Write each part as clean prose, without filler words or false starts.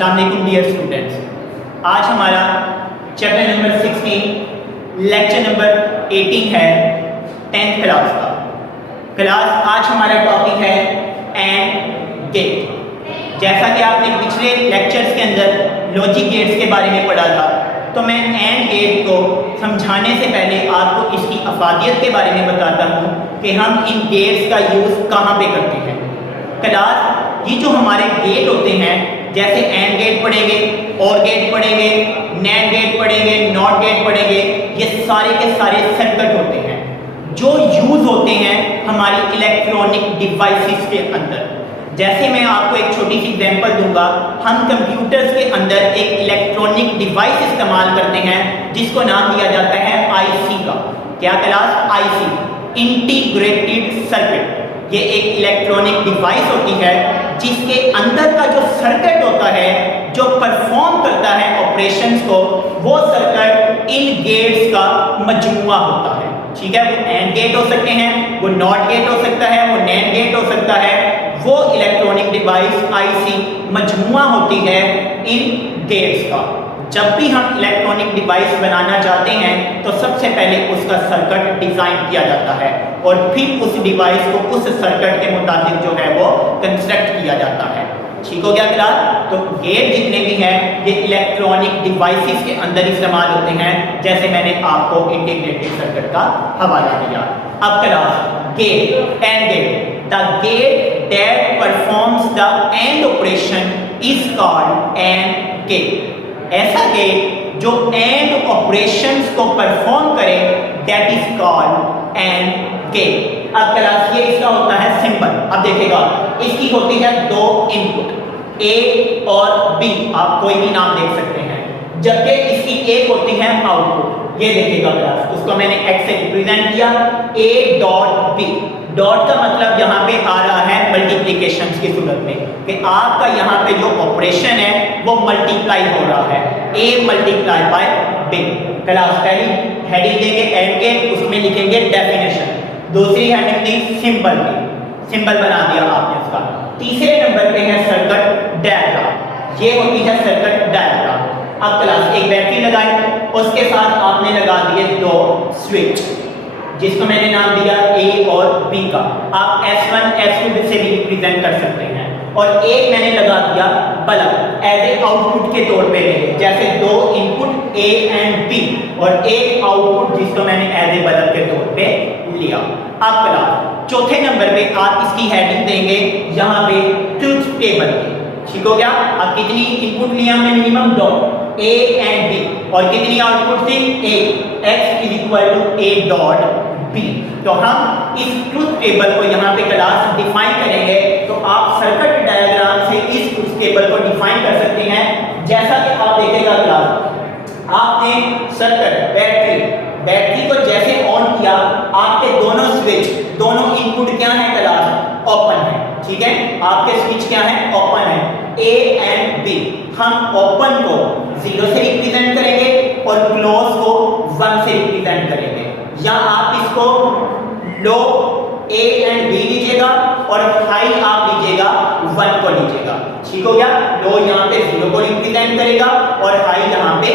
अस्सलाम वालेकुम dear students, आज हमारा चैप्टर नंबर 16 लेक्चर नंबर 18 है 10th क्लास का। आज हमारा टॉपिक है एंड गेट। जैसा कि आपने पिछले लेक्चर्स के अंदर लॉजिक गेट्स के बारे में पढ़ा था, तो मैं एंड गेट को समझाने से पहले आपको इसकी अफादियत के बारे में बताता हूँ कि हम इन गेट्स का यूज़ कहाँ पे करते हैं। ये जो हमारे गेट होते हैं, जैसे एंड गेट पढ़ेंगे, और गेट पढ़ेंगे, नैंड गेट पढ़ेंगे, नॉट गेट पढ़ेंगे, ये सारे के सारे सर्किट होते हैं जो यूज होते हैं हमारी इलेक्ट्रॉनिक डिवाइसेस के अंदर। जैसे मैं आपको एक छोटी सी एग्जांपल दूंगा, हम कंप्यूटर्स के अंदर एक इलेक्ट्रॉनिक डिवाइस इस्तेमाल करते हैं जिसको नाम दिया जाता है आईसी का। क्या क्लास? IC, integrated circuit. ये एक इलेक्ट्रॉनिक डिवाइस होती है जिसके अंदर का जो सर्किट होता है, जो परफॉर्म करता है ऑपरेशंस को, वो सर्किट इन गेट्स का मजमुआ होता है। ठीक है, वो एंड गेट हो सकते हैं, वो नॉट गेट हो सकता है, वो नैंड गेट हो सकता है। वो इलेक्ट्रॉनिक डिवाइस आईसी मजमुआ होती है इन गेट्स का। जब भी हम इलेक्ट्रॉनिक डिवाइस बनाना चाहते हैं तो सबसे पहले उसका सर्किट डिजाइन किया जाता है और फिर उस डिवाइस को उस सर्किट के मुताबिक जो है वो कंस्ट्रक्ट किया जाता है। ठीक हो गया क्लास? तो गेट जितने भी हैं ये इलेक्ट्रॉनिक डिवाइसेस के अंदर इस्तेमाल होते हैं, जैसे मैंने आपको इंटीग्रेटेड सर्किट का हवाला दिया। अब class gate, and gate. The gate that performs the and operation is called and gate. ऐसा गेट जो एंड ऑपरेशंस को परफॉर्म करे, that is called and gate. अब क्लास ये इसका होता है सिंबल। अब देखिएगा, इसकी होती है दो इनपुट, ए और बी। आप कोई भी नाम देख सकते हैं, जबकि इसकी एक होती है आउटपुट। ये देखिएगा क्लास, उसको मैंने एक्स से रिप्रेजेंट किया, ए डॉट बी। डॉट का मतलब यहाँ पे आ रहा है मल्टीप्लिकेशन की सूरत में, कि आपका यहाँ पे जो ऑपरेशन है वो मल्टीप्लाई हो रहा है, A multiply by B. Class पहली हेडिंग देंगे एंड गेट, उसमें लिखेंगे डेफिनेशन। दूसरी हेडिंग दी सिंबल की, सिंबल बना दिया आपने उसका। तीसरे नंबर पे है सर्किट डायग्राम। ये होती है सर्किट डायग्राम। अब क्लास एक बैटरी लगाई, उसके साथ आपने लगा दिए दो स्विच, जिसको मैंने नाम दिया ए और बी का। आप S1 S2 से भी रिप्रेजेंट कर सकते हैं। और एक मैंने लगा दिया बल्ब एज ए आउटपुट के तौर पे लेंगे, जैसे दो इनपुट ए एंड बी और एक आउटपुट जिसको मैंने एज ए बल्ब के तौर पे लिया। अब क्लास चौथे नंबर पे आप इसकी हेडिंग देंगे यहाँ पे ट्रुथ टेबल की। ठीक हो गया? अब कितनी इनपुट लिया हमने? मिनिमम दो, ए एंड बी, और कितनी आउटपुट थी? A. X is equal to A dot B. तो हम इस ट्रुथ टेबल को यहाँ पे क्लास डिफाइन करेंगे। तो आप सर्किट डायग्राम से इस ट्रुथ टेबल को डिफाइन कर सकते हैं। जैसा कि आप देखेगा क्लास, आपने सर्किट बैटरी को जैसे ऑन किया, आपके दोनों स्विच, दोनों इनपुट क्या है क्लास? ओपन है। ठीक है, आपके स्विच क्या है? ओपन है, ए एंड बी। हम ओपन को 0 से रिप्रेजेंट करेंगे और क्लोज को 1 से रिप्रेजेंट करेंगे। या आप इसको लो ए एंड बी लीजिएगा और हाई आप लीजिएगा 1 को लीजिएगा। ठीक हो गया? लो यहाँ पे 0 को रिप्रेजेंट करेगा और हाई यहाँ पे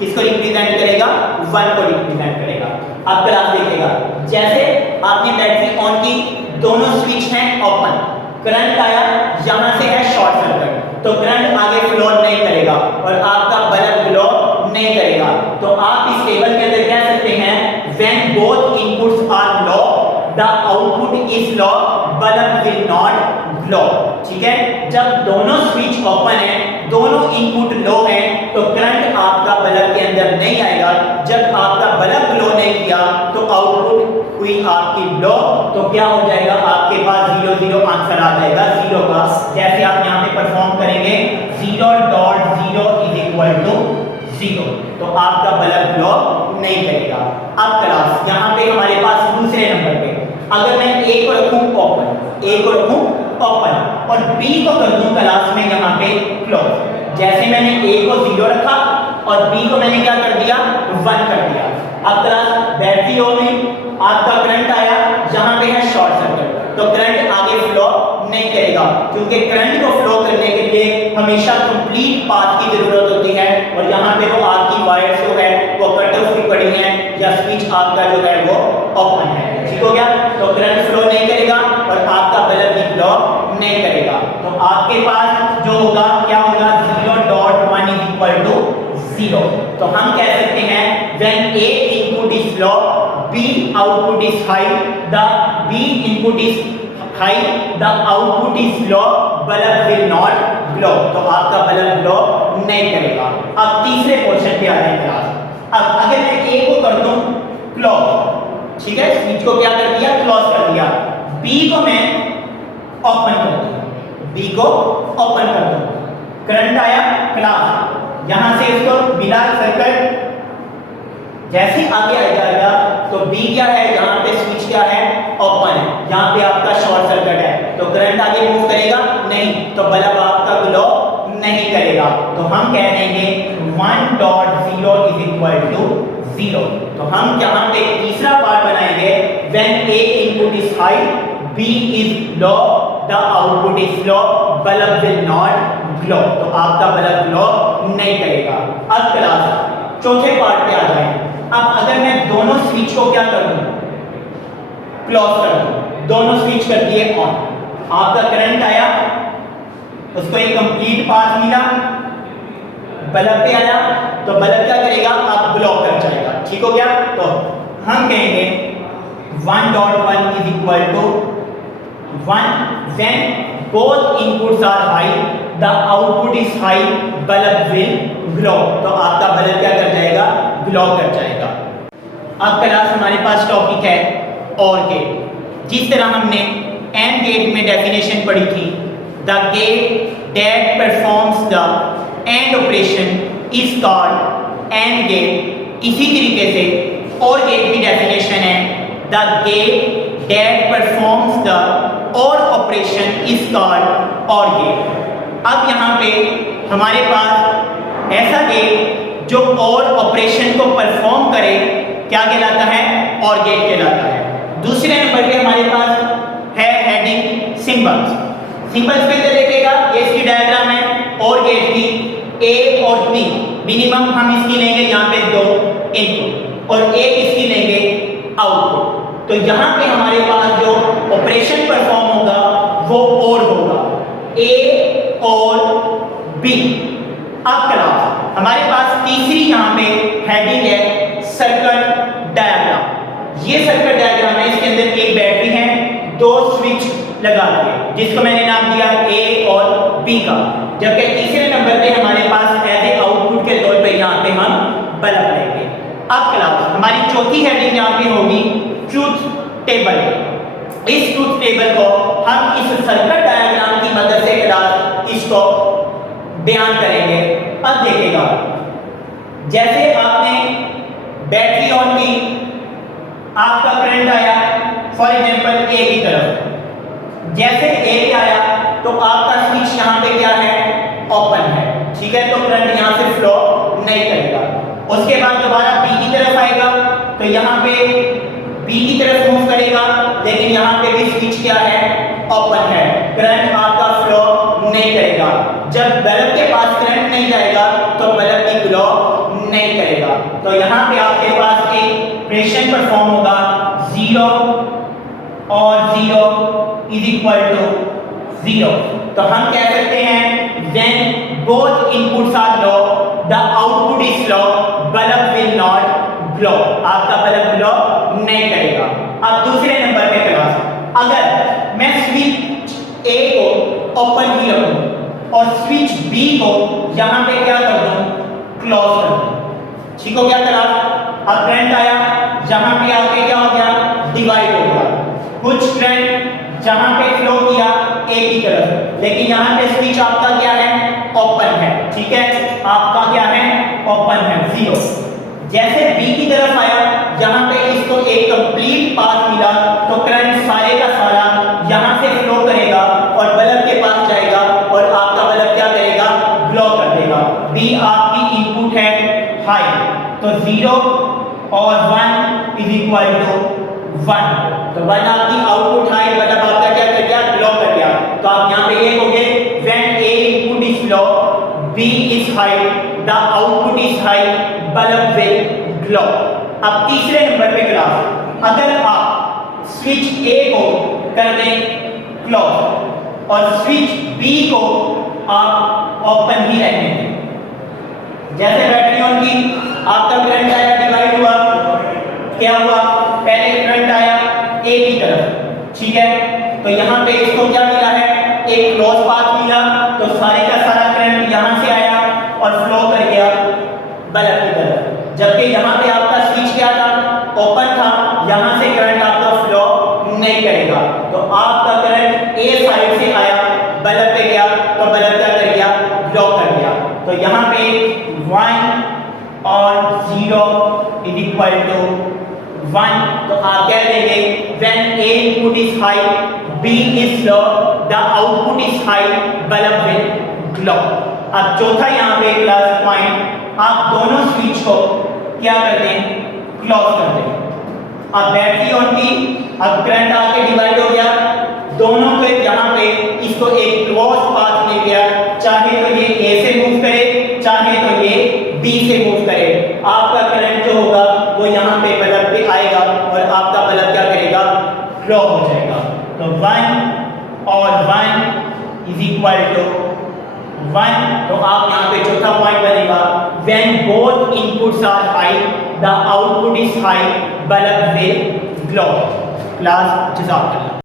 किसको रिप्रेजेंट करेगा? 1 को रिप्रेजेंट करेगा। अब क्लास देखेगा, जैसे आपने बैटरी ऑन की, दोनों स्विच हैं ओपन, करंट आया, यहाँ से है शॉर्ट सर्किट, तो करंट आगे फ्लो नहीं करेगा और आपका बल्ब ग्लो नहीं करेगा। तो आप इस टेबल के अंदर कह सकते हैं when both inputs are low the output is low, bulb will not glow। ठीक है, जब दोनों स्विच ओपन है, दोनों इनपुट लो है, तो करंट आपका बल्ब के अंदर नहीं आएगा। जब आपका बल्ब ग्लो नहीं किया तो आउटपुट हुई आपकी लो, तो क्या हो जाएगा? आपके पास 0 0 आंसर आ जाएगा 0 का। जैसे आप यहाँ पे परफॉर्म करेंगे 0.0 इज इक्वल टू 0, तो आपका बल्ब ग्लो नहीं करेगा। अब क्लास यहाँ पे हमारे पास दूसरे नंबर पे, अगर मैं ए को रखूं ओपन, ए को रखूं ओपन और बी को कर दूं क्लास में यहाँ पे क्लोज। जैसे मैंने ए को 0 रखा और बी को मैंने क्या कर दिया? 1 कर दिया। अब क्लास बैटरी हो गई, आपका करंट आया, यहाँ पे है शॉर्ट सर्किट, तो करंट आगे फ्लो नहीं नहीं करेगा, क्योंकि करंट को फ्लो करने के लिए हमेशा कंप्लीट पाथ की जरूरत होती है, और यहाँ पे वो आपकी वायर्स जो है वो कट ऑफ की पड़ी हैं या स्विच आपका जो है वो ओपन है। ठीक हो गया? तो करंट फ्लो नहीं करेगा और आपका बल्ब भी फ्लो नहीं करेगा। तो आपके पास जो होगा क्या होगा, 0.1 is equal to 0। तो हम कह सकते हैं when A input is low, B output is high, the B input is high, the output is low, bulb will not glow। तो आपका बल्ब ग्लो नहीं करेगा। अब तीसरे पोर्शन पे आ रहे हैं क्लास। अब अगर मैं A को कर दूं क्लोज, ठीक है, स्विच को क्या कर दिया, क्लोज कर दिया। B को मैं ओपन कर दूं, B को ओपन कर दूं, करंट आया क्लास, यहां से इसको बिना सर्किट जैसे आगे आ जाएगा तो B क्या है, यहाँ पे स्विच क्या है, ओपन है, यहाँ पे आपका शॉर्ट सर्किट है, तो करंट आगे मूव करेगा नहीं, तो बल्ब आपका ग्लो नहीं करेगा। तो हम कह देंगे 1.0 is equal to 0। तो हम यहाँ पे तीसरा पार्ट बनाएंगे when A input is high, B is low, the output is low, bulb will not glow। तो आपका बल्ब ग्लो नहीं करेगा। अब क्लास चौथे पार्ट पे आ जाए। अब अगर मैं दोनों स्विच को क्या कर दूं, क्लोज कर दूं, दोनों स्विच कर दिए ऑन, आपका करंट आया, उसको एक कंप्लीट पाथ मिला, बल्ब पे आया, तो बल्ब क्या करेगा, आप ग्लो कर जाएगा। ठीक हो गया? तो हम कहेंगे 1.1 is equal to 1 when both inputs are high, the output is high, bulb will glow। तो आपका बल्ब क्या कर जाएगा, ग्लो कर जाएगा। अब क्लास हमारे पास टॉपिक है और गेट। जिस तरह हमने एंड गेट में डेफिनेशन पढ़ी थी, the gate that performs the and operation is called and gate. इसी तरीके से और गेट की डेफिनेशन है, the gate that performs the or operation is called or gate. अब यहाँ पे हमारे पास ऐसा गेट जो और ऑपरेशन को परफॉर्म करे क्या कहलाता है, और गेट कहलाता है। दूसरे नंबर पे हमारे पास है हेडिंग सिंबल्स। सिंबल्स के अंदर देखेगा, ये इसकी डायग्राम है और गेट की, ए और बी मिनिमम हम इसकी लेंगे यहाँ पे 2 इनपुट और एक इसकी लेंगे आउटपुट। तो यहाँ पे हमारे पास जो ऑपरेशन परफॉर्म होगा वो और होगा, ए और बी। अब क्लास हमारे पास तीसरी यहाँ पे हेडिंग है सर्किट डायग्राम। ये सर्किट डायग्राम है, इसके अंदर एक बैटरी है, 2 स्विच लगा दिए जिसको मैंने नाम दिया ए और बी का। जबकि तीसरे नंबर पे हमारे पास एज ए आउटपुट के तौर पे यहाँ पे हम बल्ब लेंगे। अब क्लास हमारी चौथी हेडिंग यहाँ पे होगी ट्रूथ टेबल। इस ट्रूथ टेबल को हम इस सर्किट डायग्राम की मदद से क्लास इसको बयान करेंगे। अब देखिएगा, जैसे आपने बैटरी ऑन की, आपका करंट आया फॉर एग्जांपल ए की तरफ, जैसे ए पे आया तो आपका स्विच यहाँ पे क्या है, ओपन है, ठीक है, तो करंट यहाँ से फ्लो नहीं करेगा। उसके बाद दोबारा बी की तरफ आएगा तो यहाँ पे बी की तरफ मूव करेगा, लेकिन यहाँ पे भी स्विच क्या है, ओपन है, करंट आपका फ्लो नहीं करेगा। जब बल्ब के पास करंट नहीं जाएगा तो बल्ब भी ग्लो नहीं करेगा। तो यहाँ पे आपके पास एक ऑपरेशन परफॉर्म होगा, 0 और 0 इज इक्वल टू 0। तो हम कह सकते हैं when both inputs are low, the output is low, bulb will not glow। आपका बल्ब ग्लो नहीं करेगा। अब दूसरे नंबर पे क्लास, अगर मैं स्विच ए को ओपन ही रखूं और स्विच बी को यहाँ पे क्या कर दूं, क्लोज कर दूं, ठीक हो गया क्लास। अब करंट आया, जहाँ पे आके क्या हो गया, डिवाइड हो गया, कुछ करंट जहाँ पे फ्लो किया ए की तरफ, लेकिन यहाँ पे स्विच आपका क्या है, ओपन है, ठीक है, आपका क्या है, ओपन है, 0। जैसे बी की तरफ आया, यहाँ पे इसको एक कंप्लीट पाथ मिला, तो करंट सारे का सारा यहाँ से फ्लो करेगा और बल्ब के पास जाएगा और आपका बल्ब क्या करेगा, ग्लो कर देगा। बी आपकी इनपुट है हाई, तो 0 और 1 इज इक्वल टू 1। तो 1 आपकी आउटपुट हाई, बल्ब आपका क्या कर गया, ग्लो कर गया, तो आप is high, bulb will glow. अब तीसरे नंबर पे क्लास, अगर आप स्विच ए को कर दें क्लोज और स्विच बी को आप ओपन ही रहने दें, जैसे बैटरी ऑन की, आपका करंट आया, डिवाइड हुआ, क्या हुआ, पहले करंट आया ए की तरफ, ठीक है, तो यहाँ पे इसको क्या मिला है, एक क्लोज पाथ मिला, तो सारे का सारा करंट यहाँ से आया और फ्लो कर गया बल्ब की तरफ, जबकि यहाँ पे आपका स्विच क्या था, ओपन था, यहाँ से करंट आपका फ्लो नहीं करेगा, तो आपका करंट ए साइड से आया, बल्ब पे गया, तो बल्ब क्या कर गया, ग्लो कर गया। तो यहाँ पे 1 और 0 इज इक्वल टू 1, तो आप क्या देंगे, when A input is high, B is low, the output is high, bulb will glow। अब चौथा यहाँ पे क्लास पॉइंट, आप दोनों स्विच को क्या कर दें, क्लोज कर दें। अब बैटरी ऑन की, अब करंट आके डिवाइड हो गया, दोनों को यहाँ पे इसको एक क्लोज पाथ मिल गया, चाहे तो ये A से मूव करे, चाहे तो ये B से मूव करे, आपका करंट जो होगा वो यहाँ पे बल्ब पे आएगा और आपका बल्ब क्या करेगा, ग्लो हो जाएगा। तो 1 और 1 इज इक्वल टू 1, तो आप यहाँ पे चौथा पॉइंट बनेगा, when both inputs are high, the output is high, bulb will glow। Class जज़ाकल्लाह।